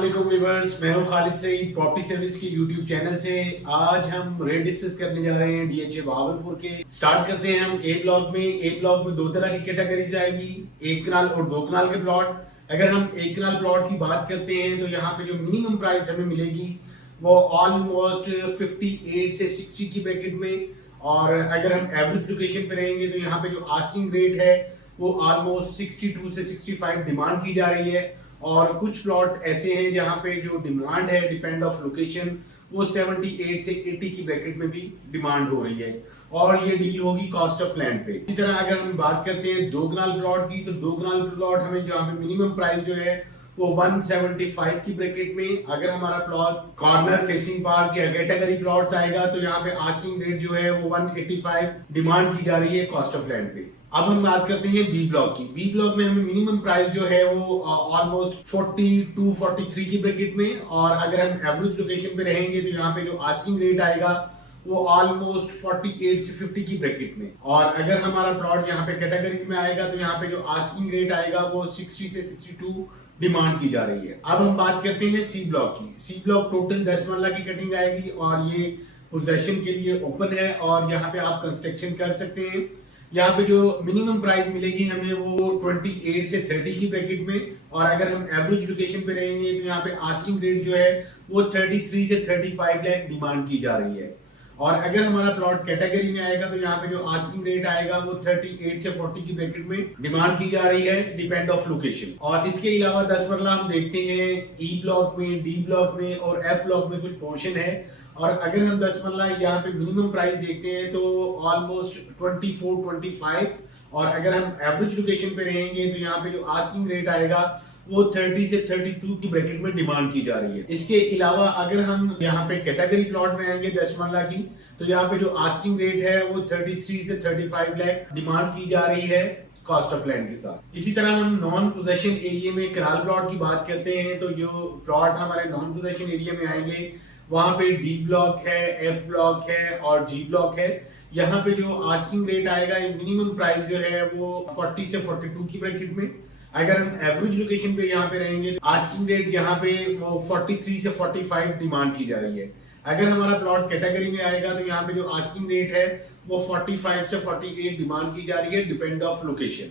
अस्सलाम व्यूअर्स, मैं हूं खालिद सईद प्रॉपर्टी सर्विस के यूट्यूब चैनल से। आज हम रेट डिस्कस करने जा रहे हैं डीएचए बहावलपुर के। स्टार्ट करते हैं हम ए ब्लॉक में। ए ब्लॉक में दो तरह की कैटेगरीज आएगी, 1 कनाल और 2 कनाल के प्लॉट। अगर हम 1 कनाल प्लॉट की बात करते हैं तो यहाँ पे जो मिनिमम प्राइस हमें मिलेगी वो ऑलमोस्ट 58 से 60 की ब्रैकेट में, और अगर हम एवरेज लोकेशन पे रहेंगे तो यहाँ पे जो आस्किंग रेट है वो ऑलमोस्ट 62 से 65 डिमांड की जा रही है। और कुछ प्लॉट ऐसे हैं जहाँ पे जो डिमांड है डिपेंड ऑफ लोकेशन वो 78 से 80 की ब्रैकेट में भी डिमांड हो रही है, और ये डील होगी कॉस्ट ऑफ लैंड पे। इसी तरह अगर हम बात करते हैं 2 कनाल प्लॉट की, तो 2 कनाल प्लॉट हमें जहाँ पे मिनिमम प्राइस जो है वो 175 की ब्रैकेट में। अगर हमारा प्लॉट कॉर्नर फेसिंग पार्क या कैटेगरी प्लॉट्स आएगा तो यहाँ पे आस्किंग रेट जो है वो 185 डिमांड की जा रही है कॉस्ट ऑफ लैंड पे। अब हम बात करते हैं बी ब्लॉक की। बी ब्लॉक में हमें मिनिमम प्राइस जो है वो ऑलमोस्ट 40 टू 43 की ब्रैकेट में, और अगर हम एवरेज लोकेशन पे रहेंगे तो यहाँ पे जो आस्किंग रेट आएगा वो ऑलमोस्ट 48 से 50 की ब्रैकेट में। और अगर हमारा प्लॉट यहाँ पे कैटेगरीज में आएगा तो यहाँ पे जो आस्किंग रेट आएगा वो 60 से 62 डिमांड की जा रही है। अब हम बात करते हैं सी ब्लॉक की। सी ब्लॉक टोटल 10 मरला की कटिंग आएगी, और ये पोजेशन के लिए ओपन है और यहाँ पे आप कंस्ट्रक्शन कर सकते हैं। यहाँ पे जो मिनिमम प्राइस मिलेगी हमें वो 28 से 30 की ब्रैकेट में, और अगर हम एवरेज लोकेशन पे रहेंगे तो यहाँ पे आस्किंग रेट जो है वो 33 से 35 लाख डिमांड की जा रही है। और अगर हमारा प्लॉट कैटेगरी में आएगा तो यहाँ पे जो आस्किंग रेट आएगा वो 38 से 40 की ब्रैकेट में डिमांड की जा रही है डिपेंड ऑफ लोकेशन। और इसके अलावा 10 मरला हम देखते हैं ई ब्लॉक में, डी ब्लॉक में और एफ ब्लॉक में कुछ पोर्शन है। और अगर हम 10 मरला यहाँ पे मिनिमम प्राइस देखते हैं तो ऑलमोस्ट 24-25, और अगर हम एवरेज लोकेशन पे रहेंगे तो यहाँ पे जो आस्किंग रेट आएगा वो 30 से 32 की ब्रैकेट में डिमांड की जा रही है। इसके अलावा अगर हम यहाँ पे कैटेगरी प्लॉट में आएंगे 10 मरला की, तो यहाँ पे जो आस्किंग रेट है वो 33 से 35 लाख डिमांड की जा रही है कॉस्ट ऑफ लैंड के साथ। इसी तरह हम नॉन पोजेशन एरिया में कनाल प्लॉट की बात करते हैं तो जो प्लॉट हमारे नॉन पोजेशन एरिया में आएंगे वहां पे डी ब्लॉक है, एफ ब्लॉक है और जी ब्लॉक है। यहाँ पे जो आस्किंग रेट आएगा मिनिमम प्राइस जो है वो 40 से 42 की ब्रैकेट में। अगर हम एवरेज लोकेशन पे यहाँ पे रहेंगे तो आस्किंग रेट यहाँ पे वो 43 से 45 डिमांड की जा रही है। अगर हमारा प्लॉट कैटेगरी में आएगा तो यहाँ पे जो आस्किंग रेट है वो 45 से 48 डिमांड की जा रही है डिपेंड ऑफ लोकेशन,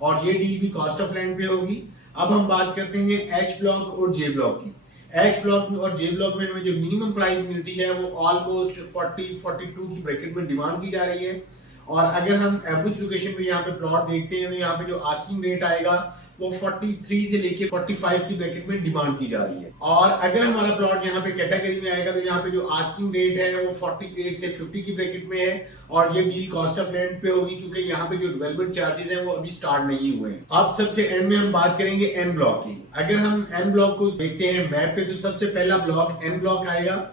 और ये डील भी कॉस्ट ऑफ लैंड पे होगी। अब हम बात करते हैं एच ब्लॉक और जे ब्लॉक की। एच ब्लॉक और जे ब्लॉक में हमें जो मिनिमम प्राइस मिलती है वो ऑलमोस्ट 40-42 की ब्रैकेट में डिमांड की जा रही है। और अगर हम एवरेज लोकेशन पे यहाँ पे प्लॉट देखते हैं तो यहाँ पे जो आस्किंग रेट आएगा वो 43 से लेके 45 की ब्रैकेट में डिमांड की जा रही है। और अगर हमारा प्लॉट यहाँ पे कैटेगरी में आएगा तो यहाँ पे जो आस्किंग रेट है वो 48 से 50 की ब्रैकेट में है, और ये डील कॉस्ट ऑफ लैंड पे होगी क्योंकि यहाँ पे जो डेवलपमेंट चार्जेस हैं वो अभी स्टार्ट नहीं हुए हैं। अब सबसे एंड में हम बात करेंगे एन ब्लॉक की। अगर हम एन ब्लॉक को देखते हैं मैप पे तो सबसे पहला ब्लॉक एन ब्लॉक आएगा।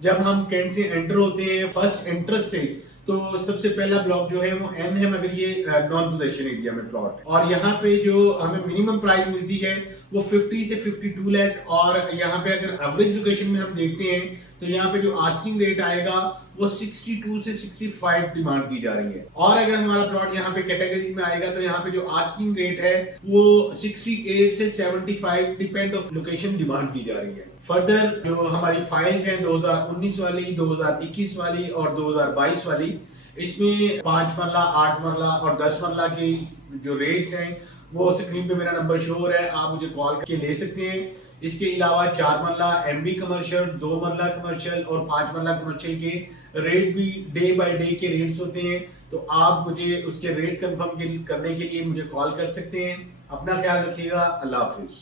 जब हम कैंट से एंटर होते हैं फर्स्ट एंट्रेंस से तो सबसे पहला ब्लॉक जो है वो एन है, मगर ये नॉन पोजेशन एरिया में प्लॉट। और यहाँ पे जो हमें मिनिमम प्राइस मिलती है वो 50 से 52 लाख, और यहाँ पे अगर एवरेज लोकेशन में हम देखते हैं तो यहाँ पे जो आस्किंग रेट आएगा वो 62 से 65 डिमांड की जा रही है। और अगर हमारा प्लॉट यहाँ पे कैटेगरी में आएगा तो यहाँ पे जो आस्किंग रेट है वो 68 से 75 डिपेंड ऑफ लोकेशन डिमांड की जा रही है। फर्दर जो हमारी फाइल्स हैं 2019 वाली, 2021 वाली और 2022 वाली, इसमें 5 मरला, 8 मरला और 10 मरला की जो रेट्स हैं वो स्क्रीन पे मेरा नंबर शो हो रहा है, आप मुझे कॉल करके ले सकते हैं। इसके अलावा 4 मरला एमबी कमर्शियल, 2 मरला कमर्शियल और 5 मरला कमर्शियल के रेट भी डे बाय डे के रेट्स होते हैं, तो आप मुझे उसके रेट कंफर्म करने के लिए मुझे कॉल कर सकते हैं। अपना ख्याल रखिएगा। अल्लाह हाफिज।